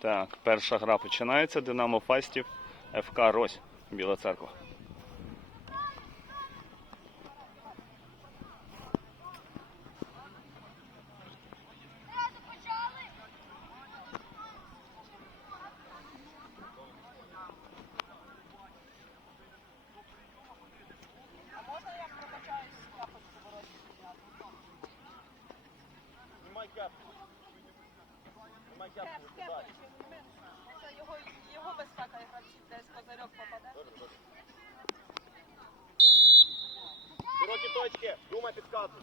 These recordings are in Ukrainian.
Так, перша гра починається. Динамо Фастів, ФК Рось, Біла Церква. Знімай кепку. Знімай кепку, викидай. Це його, його безпека, як десь козирьок попаде. Добре, добре. Широкі точки, думай підказуй.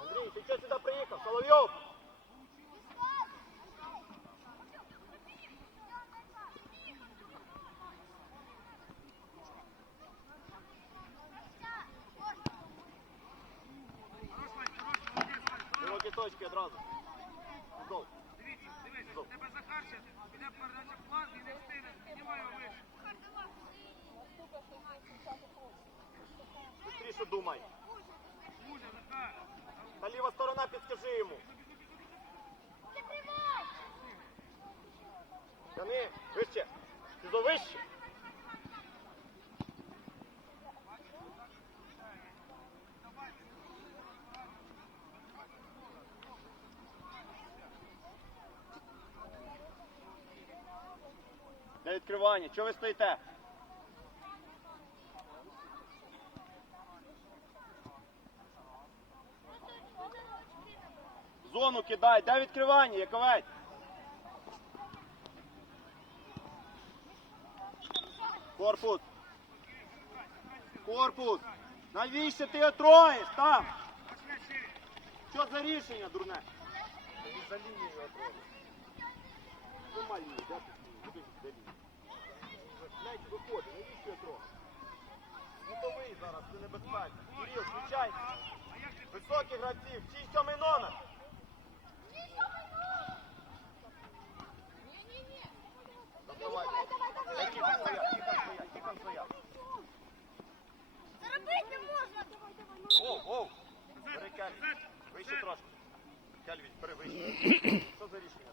Андрій, ти що сюди приїхав? Соловйов! Широкі точки одразу. Дивіться, дивись, тебе Захарчик, піде передача план і не встигне, піднімай його вище. Быстріше думай. Мужа, Захар. Та ліва сторона підскажи йому. Тяни, вище. Сізо вище. Відкривання. Чого ви стоїте? Зону кидай, де відкривання, Яковець? Корпус. Корпус. Навіщо ти отроїш там? Що за рішення, дурне? За лінію отроїш. Нема де ти? Ж де М'яч виходить, навіщо отроїш? Світовий зараз, це небезпечно. Кирил, включайся. Високі гравці, чий сьомий номер? Давай, давай, Тихон Заробити не можна. Давай, давай. Оу, оу. Бери Кельвін. Вище трошки. Кельвін, бери вище. Що за рішення?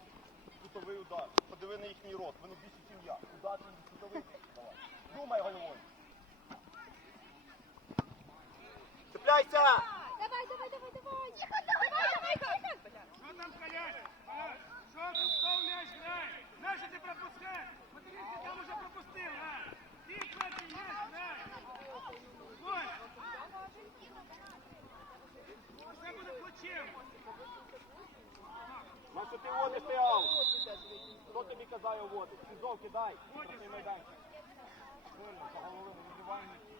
Кутовий удар. Подиви на їхній рост. Вони більше, ніж я. Удар він кутовий. Давай. Думай головою. Цепляйся! Давай, давай, давай, давай. Тихо, давай, давай, давай. Що там стоять? А? Що там, хто в м'яч грає? Нащо ти пропускаєш? Подивіться, там уже пропустив, а? Ти перший м'яч грає. Ой. Це буде. На що ти водиш ти аут? Хто тобі казає водить? Сізон кидай. Сильно, за голови не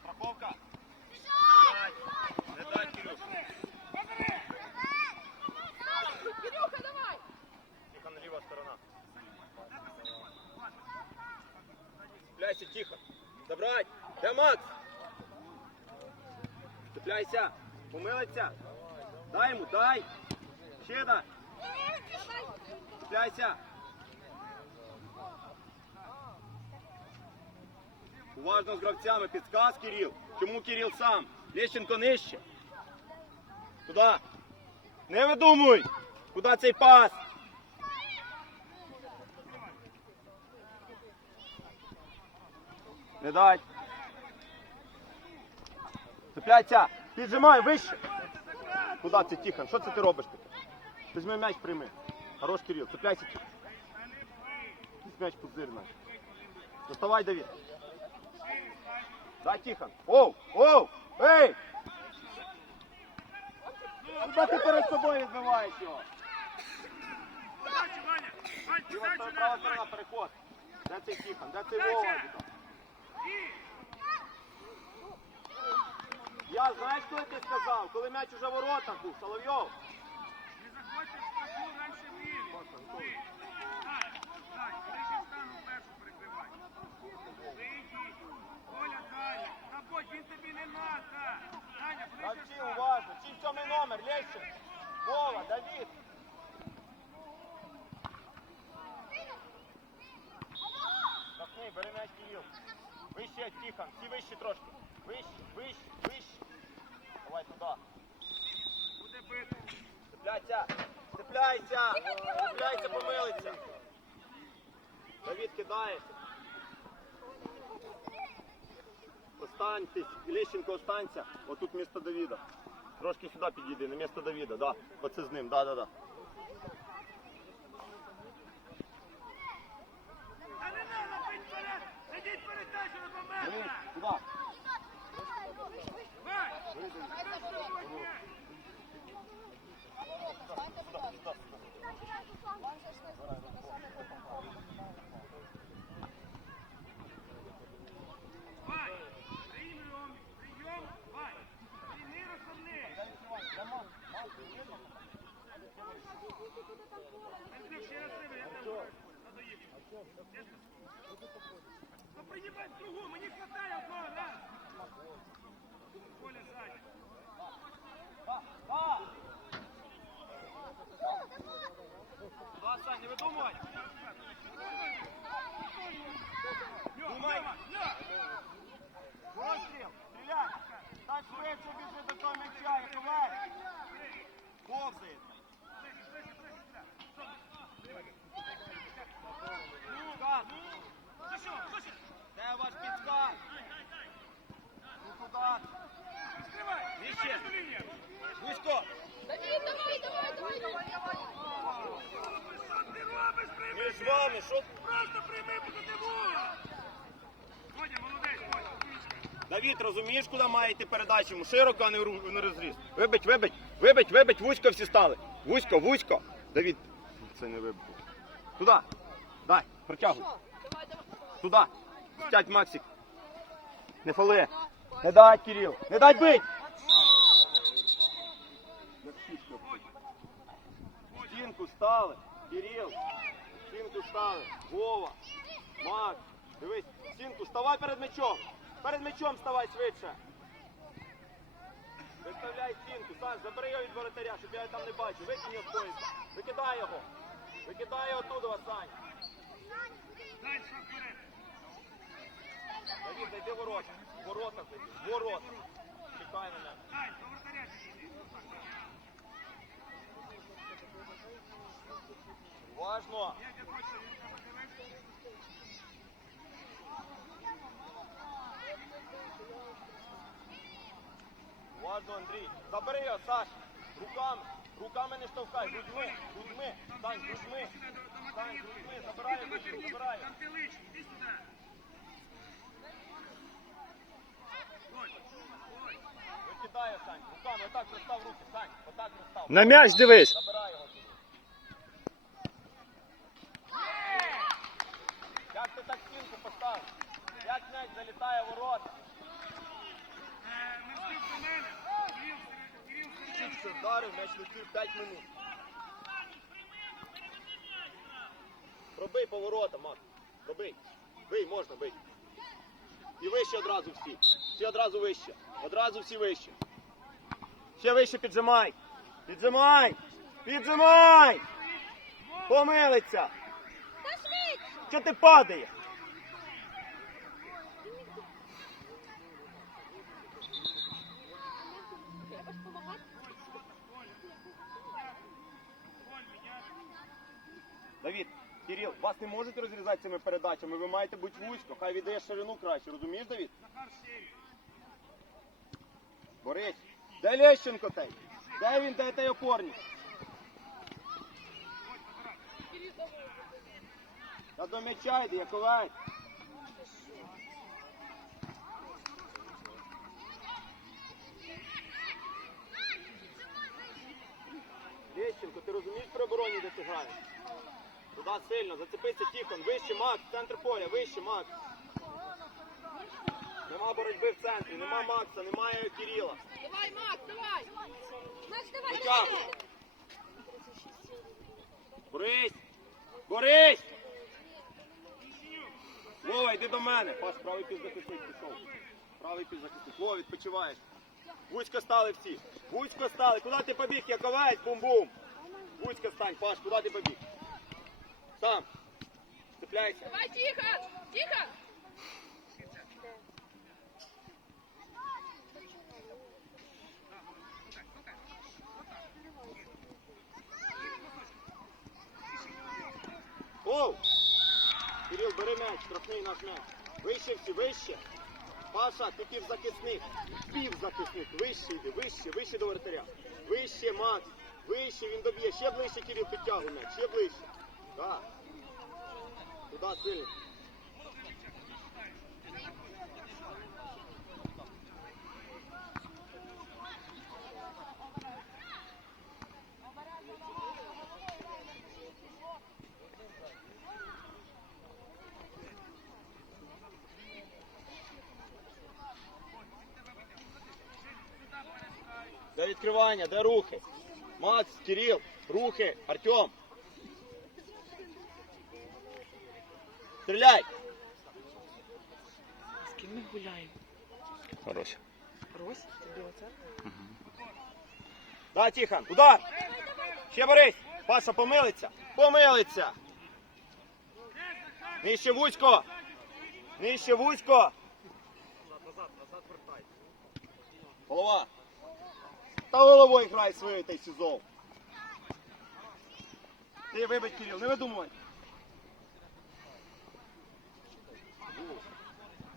Страховка. Не дай, Кирюш. Кирюха, давай. Тихо, ліва сторона. Цепляйся, тихо. Забрать. Де Макс? Цепляйся. Помилиться. Дай йому, дай. Ще дай. Цепляйся. Уважно з гравцями. Підсказ, Кирил. Чому Кирил сам? Лещенко нижче. Куда? Не видумуй. Куда цей пас? Не дай. Цепляйся. Піджимай вище. Куда це Тихон? Що це ти робиш таке? Візьми м'яч прийми. Хорош Кирил. Цепляйся Тихон. М'яч пузир наш. Доставай, Давид. Дай Тихон. Оу! Оу! Ей! Куда ти перед собою відбиваєш його? Ліва подачу сторона, переход. Де цей Тихон? Де цей Вова? Я знаєш, коли ти сказав? Коли м'яч уже в воротах був, Соловйов. Не заходьте в строку раніше білі. Віктор, Лещик, Вова, Давід. Захни, бери м'яч Кирил. Вище, Тихон, всі вище трошки. Вище, вище, вище. Давай туди. Буде бити. Цепляйся, цепляйся, цепляйся, помилиться. Давід кидається. Останьтесь, Лещенко, останься. Отут місто Давіда. Трошки сюди підійди, на місто Давіда, да. Оце з ним, да, да, да. Та не надо бить вперед! Сидіть передачу, не Давид, померли! сюди. Вай! Що ж сьогодні? Вай! Прийом! Прийом! Вай! Прийми розсадни! Андрюх, ще раз себе, я тебе надоїв. Ну приймай другу, мені хватає одного, раз! Коля ззаді. Туди, Сань, не видумуй. Думай. Постріл, стріляй. Так швидше біжи до того м'яча, Яковлев. Повзає. Підказ. Де ваш підказ? Ну куди? Відкривай! Вище. Відкривай цю лінію! Вузько. Давид, давай, давай, давай, давай, давай. Що ти робиш? Прийми! Між вами, що? Просто прийми позитиву! Водя, молодець, Водя, умничка. Давід, розумієш, куди має йти передачу? Йому широко, а не в не розріз. Вибить, вибить, вибить, вибить, вузько всі стали. Вузько, вузько. Давід, це не вибить. Туди. Дай, протягуй. Туди. Стять, Максик. Не фали. Не дай, Кирил. Не дай бить. Стінку стали. Кирил. Стінку стали. Вова. Макс. Дивись. Стінку, ставай перед м'ячом. Перед м'ячом ставай швидше. Виставляй стінку. Саш, забери його від воротаря, щоб я його там не бачив. Викинь його з поїзда. Викидай його. Викидай його туди, Сань. Давід, зайди ворота. Ворота зайди. Ворота. Чекай на мене. Важно. Як я хочу, він тебе дивився. Важно, Андрій. Забери його, Саш. Руками. Руками не штовхай. Грудьми. Грудьми. Стань, грудьми. Материнки. грудьми. Забирай материнки. забирай. Там ти лич. іди сюди. Його, Сань. Руками. Отак розстав руки. Сань. Отак розстав. На м'яч дивись. Забирай його. Як ти так стінку поставив? Як м'яч залітає в ворота? Е, Не збив до мене. Кирил, Кирил, Кирил. Чітко вдарив, м'яч летів 5 минут. Пробий поворота, Макс. Пробий. Бий, можна бий. І вище одразу всі. Всі одразу вище. Одразу всі вище. Ще вище піджимай. Піджимай. Піджимай. Помилиться. Що ти помагати. Давід, Кирил, вас не можуть розрізати цими передачами. Ви маєте бути вузько. Хай віддає ширину краще. Розумієш, Давід? Борис, де Лещенко той? Де він, де той опорник? Та до м'яча йде, Яковай. Лещенко, ти розумієш при обороні, де ти граєш? Туди сильно, зацепися Тіхон, вище Макс, центр поля, вище Макс. Нема боротьби в центрі, нема Макса, немає Кирила. Давай, Макс, давай. Значить, давай, давай. Борись! Борись! Вова, йди до мене. Паш, правий півзахисник пішов. Правий півзахисник. Вова, відпочиваєш. Вузько стали всі. Вузько стали. Куди ти побіг, Яковець? Бум-бум. Вузько стань, Паш, куди ти побіг? Сам. Цепляйся. Давай, тихо, тихо. Оу! Кирил, бери м'яч, штрафний наш м'яч. Вище всі, вище. Паша, ти півзахисник. Півзахисник. Вище йди, вище, вище до вратаря. Вище, Макс. Вище, він доб'є. Ще ближче, Кирил, підтягуй м'яч. Ще ближче. Так. Туди сильно. Відкривання, де рухи? Макс, Кирил, рухи, Артем. Стріляй! З ким ми гуляємо? Хорош. Рось? Це біла церква? Да, Тихон, удар! Ще борись! Паша помилиться! Помилиться! Нижче вузько! Нижче вузько! Голова! Та головою грай свою той сезон! Ти вибить, Кирил, не видумуй!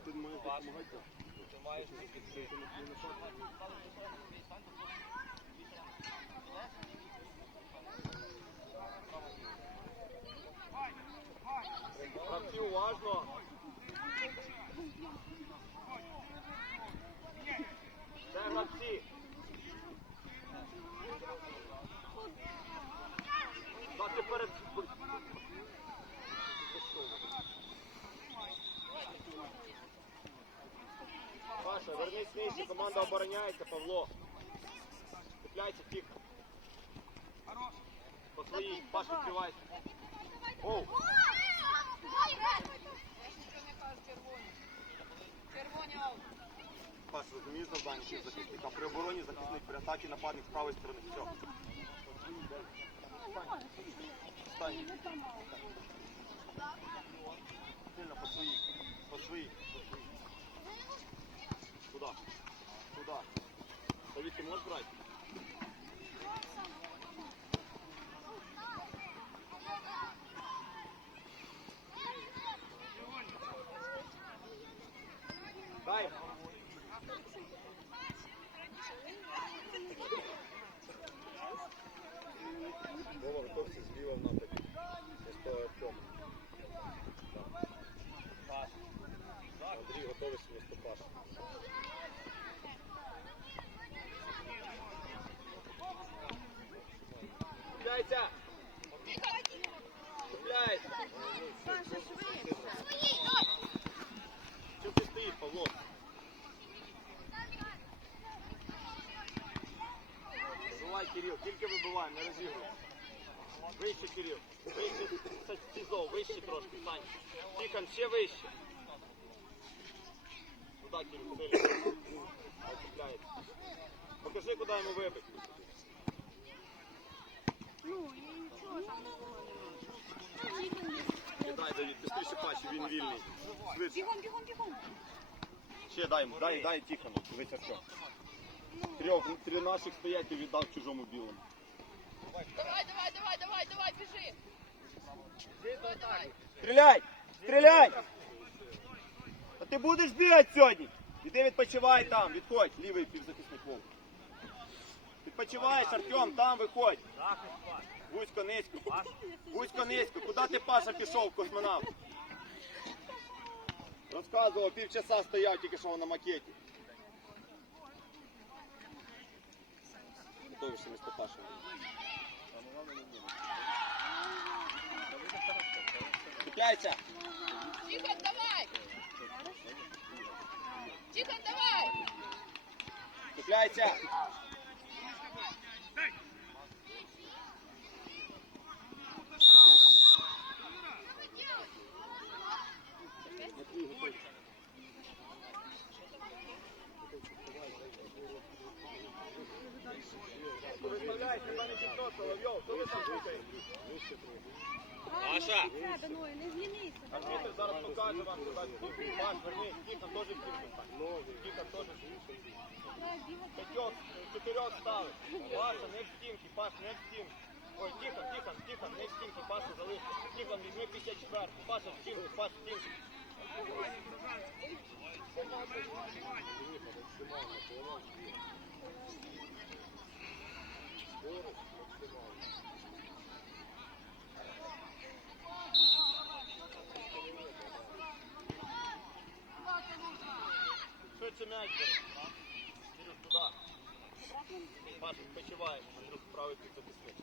Ти маєш допомагати. Гравці уважно. Де гравці? Дати перед... Вернись команда обороняється, Павло. Купляйся тихо. По своїй, Паша, відкривайся. Оу. Паш, розумієш завдання чи захисника? При обороні захисник, при атаці нападник з правої сторони. Все. Встань. Сильно по своїй. По своїй. По своїй. Туда. Туда. Давид, ти можеш брати? Дай. Вова, готовься зліва в нападі. Ось по Артему. Андрій, готовийся вместо Паши. Купляйся! Купляйся! Чого ти стоїш, Павло? Вибивай, Кирил, тільки вибиваємо, не розігруємо. Вище, Кирил. Вище, Сізов, вище трошки, Сань. Тихон, ще вище. Куда, Кирил, сильно. Хай цепляється. Покажи, куди йому вибити. Кидай, Давид, быстріше паче, він вільний. Швидше. Бігом, бігом, бігом. Ще дай, йому, дай, дай Тихону, дивись Артем. Трьох, три наших стоять і віддав чужому білому. Давай, давай, давай, давай, давай, біжи. Стріляй! Стріляй! А ти будеш бігати сьогодні? Іди відпочивай там, відходь, лівий півзахисник вовк. Відпочиваєш, Артем, там виходь. Вузько низько. Вузько низько. Куди ти Паша пішов, космонавт? Розказував, півчаса стояв тільки що на макеті. Готовишся місто Паша. Цепляйся! Тихон, давай. Тихон, давай. Цепляйся! Виставляй, тебе не підно, Соловйов, хто ви там рухаєте? Маша! Тебе, Ной, не злінися. Арбітр зараз покаже вам, що так Паш, верни, Тіхон теж втім. Тіхон теж П'ятьох, чотирьох ставить. Паша, не в стінки, Паш, не в стінки. Ой, Тихон, Тихон, Тихон, не в стінки, пасу залиште. Тихон, візьми 54, пас в стінку, пас в стінку. Швидше м'яч бери. Кирюх, туди. Паша, відпочиваємо. Андрюх, правий під захисник.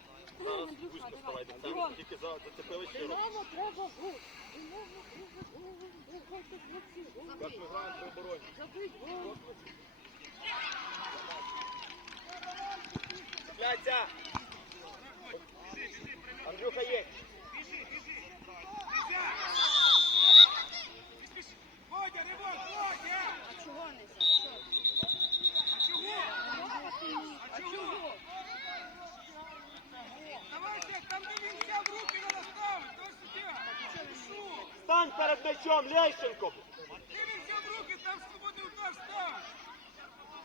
Зараз вузько вставай до центру. Тільки за, зацепили щиро. Динамо треба гол. Динамо треба гол. Грайте хлопці. Як ми граємо при обороні. Забить гол. Цепляйся! Андрюха є. Водя, Водя! Чого не за? Чого? А чого? Давайте, там де він взяв руки на то сюди. Стань перед м'ячом, Лещенко! Де він взяв руки, там свободний удар.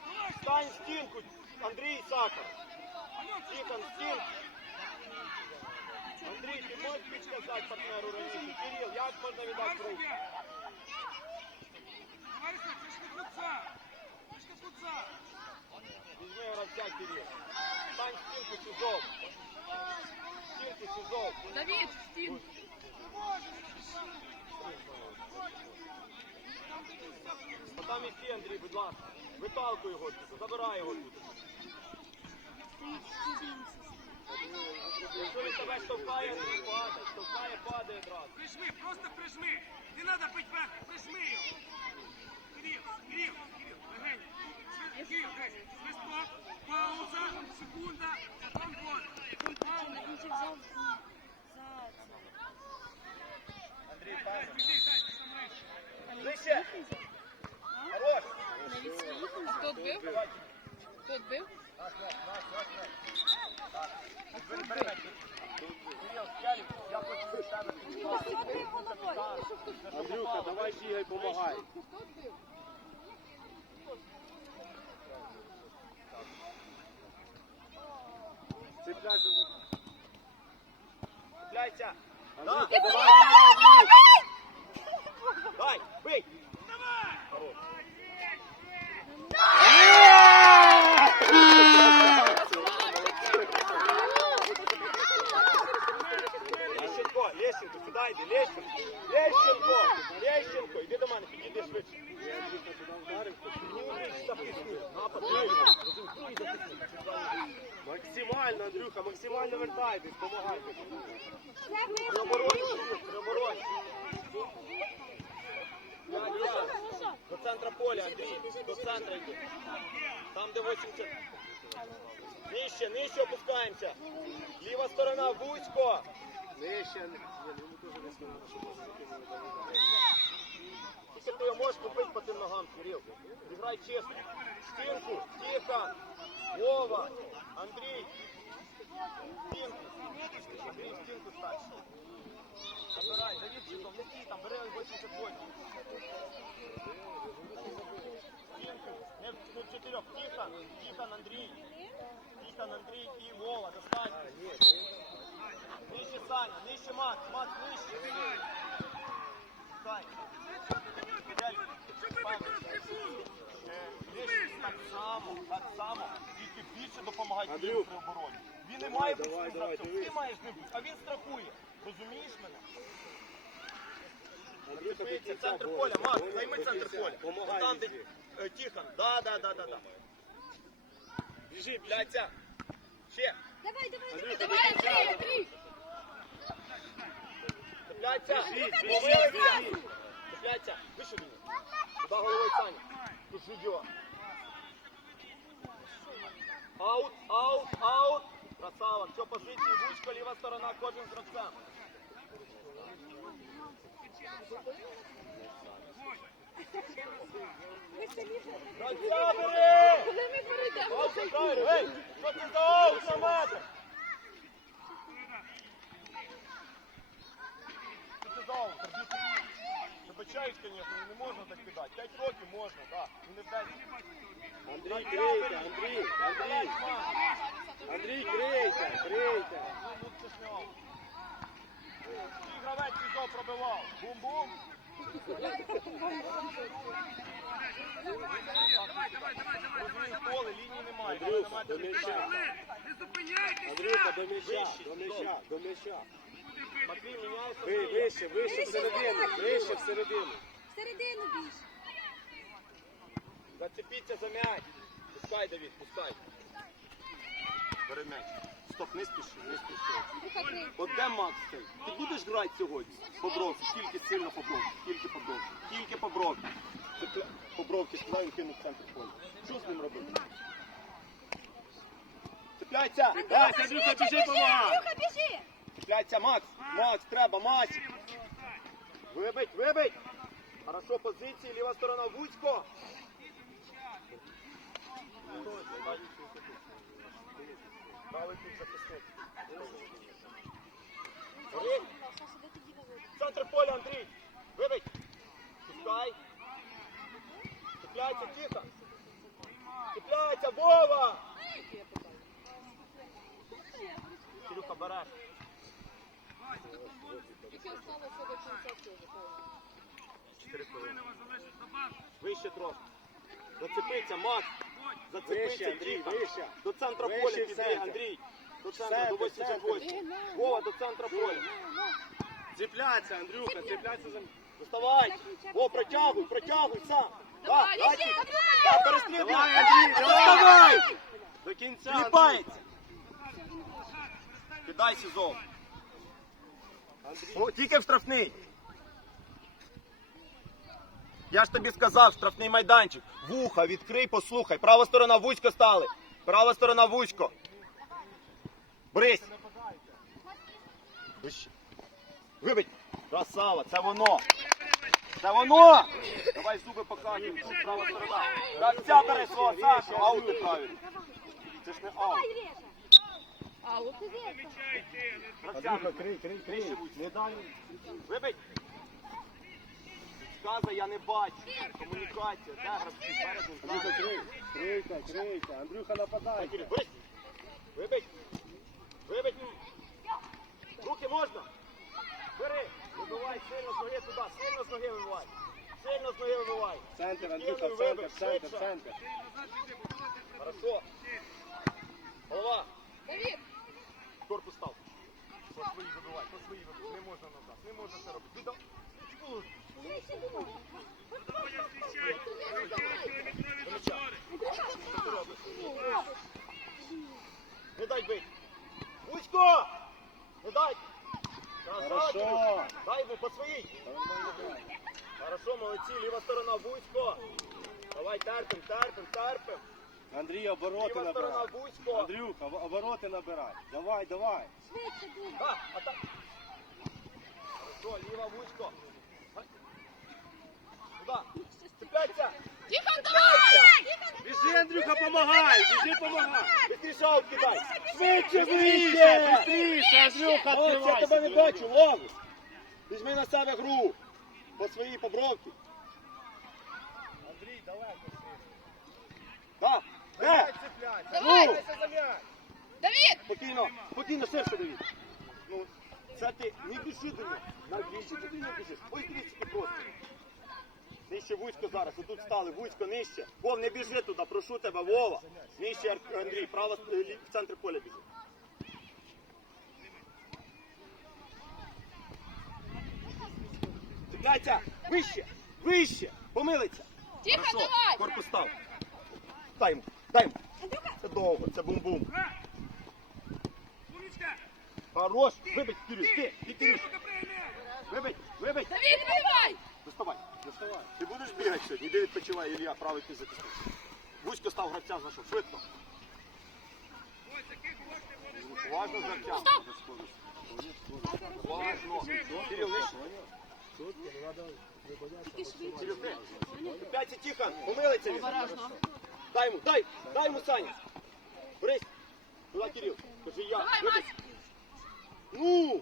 Давай, Стань в стінку, Андрій Сахар. Тихон, в стінку. Андрій, ти партнеру раніше? Кирил, як можна віддати руку? Лариса, це ж не футзал. Це ж не футзал. Візьми гравця, Кирил. Стань стінку. В стінку, Сюзов. Давід, стін. А там і ти, Андрій, будь ласка. Виталкуй його забирай його тут. Якщо він тебе штовхає, Андрій, падає. Штовхає, падає одразу. Прижми, просто прижми. Не надо бить вверх, прижми його. Кирил, Кирил, Кирил, легенько. Кирил, десь, свисток, пауза, секунда. Андрій, Дай, піди, дай, ти там речі. А не Ближче. Хорош. Хто бив? Хто бив? Бери, бери м'яч. Кирил, Келі, я хочу від тебе. Андрюха, давай бігай, помагай. Цепляйся. Цепляйся. Давай, Да. давай, давай! Дай, бий. Лещенко, сюди йди, Лещенко. Лещенко, Лещенко, іди до мене, підійди швидше. Максимально, Андрюха, максимально вертайтесь, помагайте. При обороні, при обороні. П'ять, п'ять. До центра поля, Андрій, до центра йди. Там, де 80. Нижче, нижче опускаємося. Ліва сторона, вузько. Нижче. Тільки ти його можеш купити по тим ногам, Кирил. Зіграй чесно. Стінку, тихо. Вова, Андрій. Стінку. Андрій, стінку стань. Забирай, не стій там, бери 88. Стінку, не в, чотирьох. Тихон, Тихон, Андрій. Тихон, Андрій і Вова, достань. Макс, Макс, нижче. Сань. Кель, Е, Нижче так само, так само, тільки більше допомагай Кирилу при обороні. Він не має бути гравцем, ти маєш не бути, а він страхує. Розумієш мене? Це центр поля, Макс, займи центр поля. Там, де е, Тихон, да, да, да, да, да. Біжи, пляця. Ще. Давай, давай, давай! Давай, Андрій, Андрій! Цепляйся! Цепляйся! Вище мені! Туда головой Саня! Тут жидё! Аут, аут, аут! Красава! Все, позиції, вузько, ліва сторона, кожен з гравцем. Гравця бери! Коли ми перейдемо? Аут, Захарі, ей! Що ти за аут на це аут? Арбітр? Вибачаюсь, звісно, не можна так кидати. П'ять років можна, так. Ну не. Андрій, крийте, Андрій, Андрій. Андрій, крийте, крийте. Твій гравець фізо пробивав. Бум-бум. Поле, лінії немає. Немає де м'яча. Не зупиняйтеся! Андрюха, до м'яча, до м'яча, до м'яча. Матвій. Ви, вище, вище, всередину, вище, всередину. Всередину більше. Зацепіться за м'яч. Пускай, Давід, пускай. Бери м'яч. Стоп, не спіши, не спіши. От де Макс цей? Ти будеш грати сьогодні? По бровці, тільки сильно по бровці, тільки по бровці, тільки по бровці. Цепля- По бровці сказав, він кинув в центр поля. Що з ним робити? Цепляйся! Вася, Андрюха, біжи, помагай! Рука, біжи. Цепляйся, Макс! Макс, треба, Макс! Вибить, вибить! Хорошо, позиції, ліва сторона, Вузько! Центр поля, Андрій! Вибить! Пускай! Цепляйся, тихо! Цепляйся, Вова! Кирюха, береш. Вище трохи. Зацепиться, Макс. Зацепиться, Андрій, вище. До центра поля піди, центр. Андрій. До центру, Центр, до 88. Вова, до центра поля. Цепляться, Андрюха, цепляться за... Доставай. Во, протягуй, протягуй сам. Так, переслідуй. Давай, Андрій, Доставай. До кінця. Кліпається. Кидай сезон. О, тільки в штрафний. Я ж тобі сказав, штрафний майданчик. Вуха, відкрий, послухай. Права сторона вузько стали. Права сторона вузько. Брись. Вибить. Красава, це воно. Це воно. Давай зуби покажемо. Права сторона. Гравця бери свого Сашу. Аут правильно. Це ж не аут. Ай, реже. А, от Гравця бери. Крий, крий, крий. Не далі. Вибить! Сказа я не бачу. Комунікація. Де гравці? Перед ним. Андрюха, крий. Крийте, крийте. Андрюха нападає. Вибить! Вибить! Вибить! Руки можна! Бери! Вибивай сильно з ноги туди, сильно з ноги вибивай! Сильно з ноги вибивай! Центр, Андрюха, центр, центр, центр. Хорошо! Голова! Давід, Корпус став! По свої вибивай, по свої вибивай. Не можна назад, не можна це робити. Ти да- Не дай бить. Вузько! Не дай! Хорошо. Дай би по своїй. Хорошо, молодці, ліва сторона Вузько. Давай терпим, терпим, терпим. Андрій, обороти Ліва сторона набирай. Вузько. Андрюха, об- обороти набирай. Давай, давай. Швидше думай. А, а так. Хорошо, ліва Вузько. Туди. Цепляйся. Тихо, давай! Біжи, Андрюха, помагай. Біжи, помагай. Быстріше аут кидай. Швидше, Быстріше, вище. быстріше, Андрюха, Ось, я відкривайся. тебе не бачу, ловиш. Візьми на себе гру. По своїй побровці. Андрій, давай. Так, Де? Давай! Ну, Давід! спокійно, спокійно, ширше Давід. Ну, це ти не біжи до нього. Навіщо ти до нього біжиш? Ось ти просто. Нижче вузько зараз, отут стали, вузько, нижче. Вов, не біжи туди, прошу тебе, Вова. Нижче, Ар- Андрій, право, е, лі- в центр поля біжи. Цепляйся, вище, вище, помилиться. Тихо, Хорошо, давай! корпус став. Дай йому, дай. Це довго, це бум-бум. Хорош, вибить, Кирюш, ти, ти, Кирюш. Вибить, вибить. Давід, вибивай! Доставай, доставай. Ти будеш бігати сьогодні? Іди відпочивай, Ілля, правий ти захисник. Вузько став гравця, зайшов, швидко. З гравця. Уважно. Кирил. Кирил, ти. Тихон, помилиться він. Дай йому, дай, дай йому Саня. Брись. Туди, Кирил. Кажи я. Давай. Мась! Ну!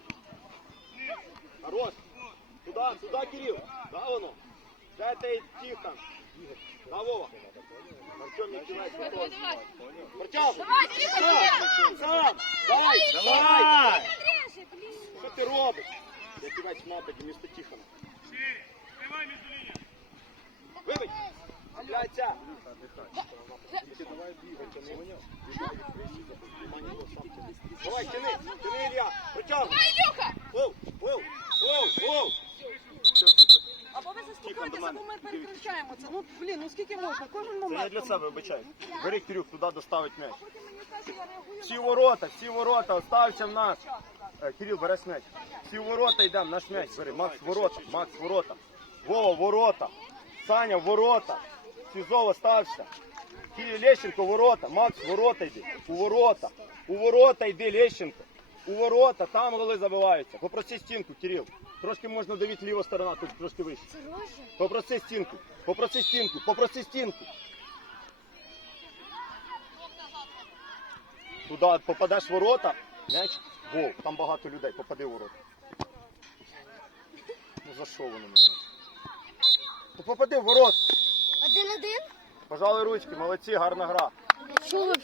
Хорош! Туда, туда, Кирилл! Да, воно! Де ти Тихон? Да, Вова. Артем Николаевич, Давай, давай, давай. Тихо, Сам, сам. Давай, давай. Що ти робиш? Я тебе смотрю, місто Тихона. Шире. Тривай між лінією. Вибить. Блядця. Давай, тяни, тяни, Илья. Протягуй. Давай, Ілюха! Воу, воу, воу, воу. Або ви заспокойтеся, або ми переключаємо це. Ну, блін, ну скільки можна? Кожен Це я момент. для себе вибачаю. Бери Кирюх, туди доставить м'яч. Потім мені скаже, я реагую Всі на ворота, всі ворота, остався в нас. Е, Кирил, береш м'яч. Всі ворота йдемо, наш м'яч бери. Макс, ворота, Макс, ворота. Вова, ворота. Саня, ворота. Сізов, остався. Кирил Лещенко, ворота. Макс, ворота йди. У ворота. У ворота йди, Лещенко. У ворота, там голи забиваються. Попроси стінку, Кирил. Трошки можна давити ліва сторона, тут трошки вище. Попроси стінку, попроси стінку, попроси стінку. Туди попадеш в ворота, м'яч, гол, там багато людей, попади в ворота. Ну за що воно мені? Ну попади в ворота. Один-один? Пожали ручки, молодці, гарна гра. Що взагалі?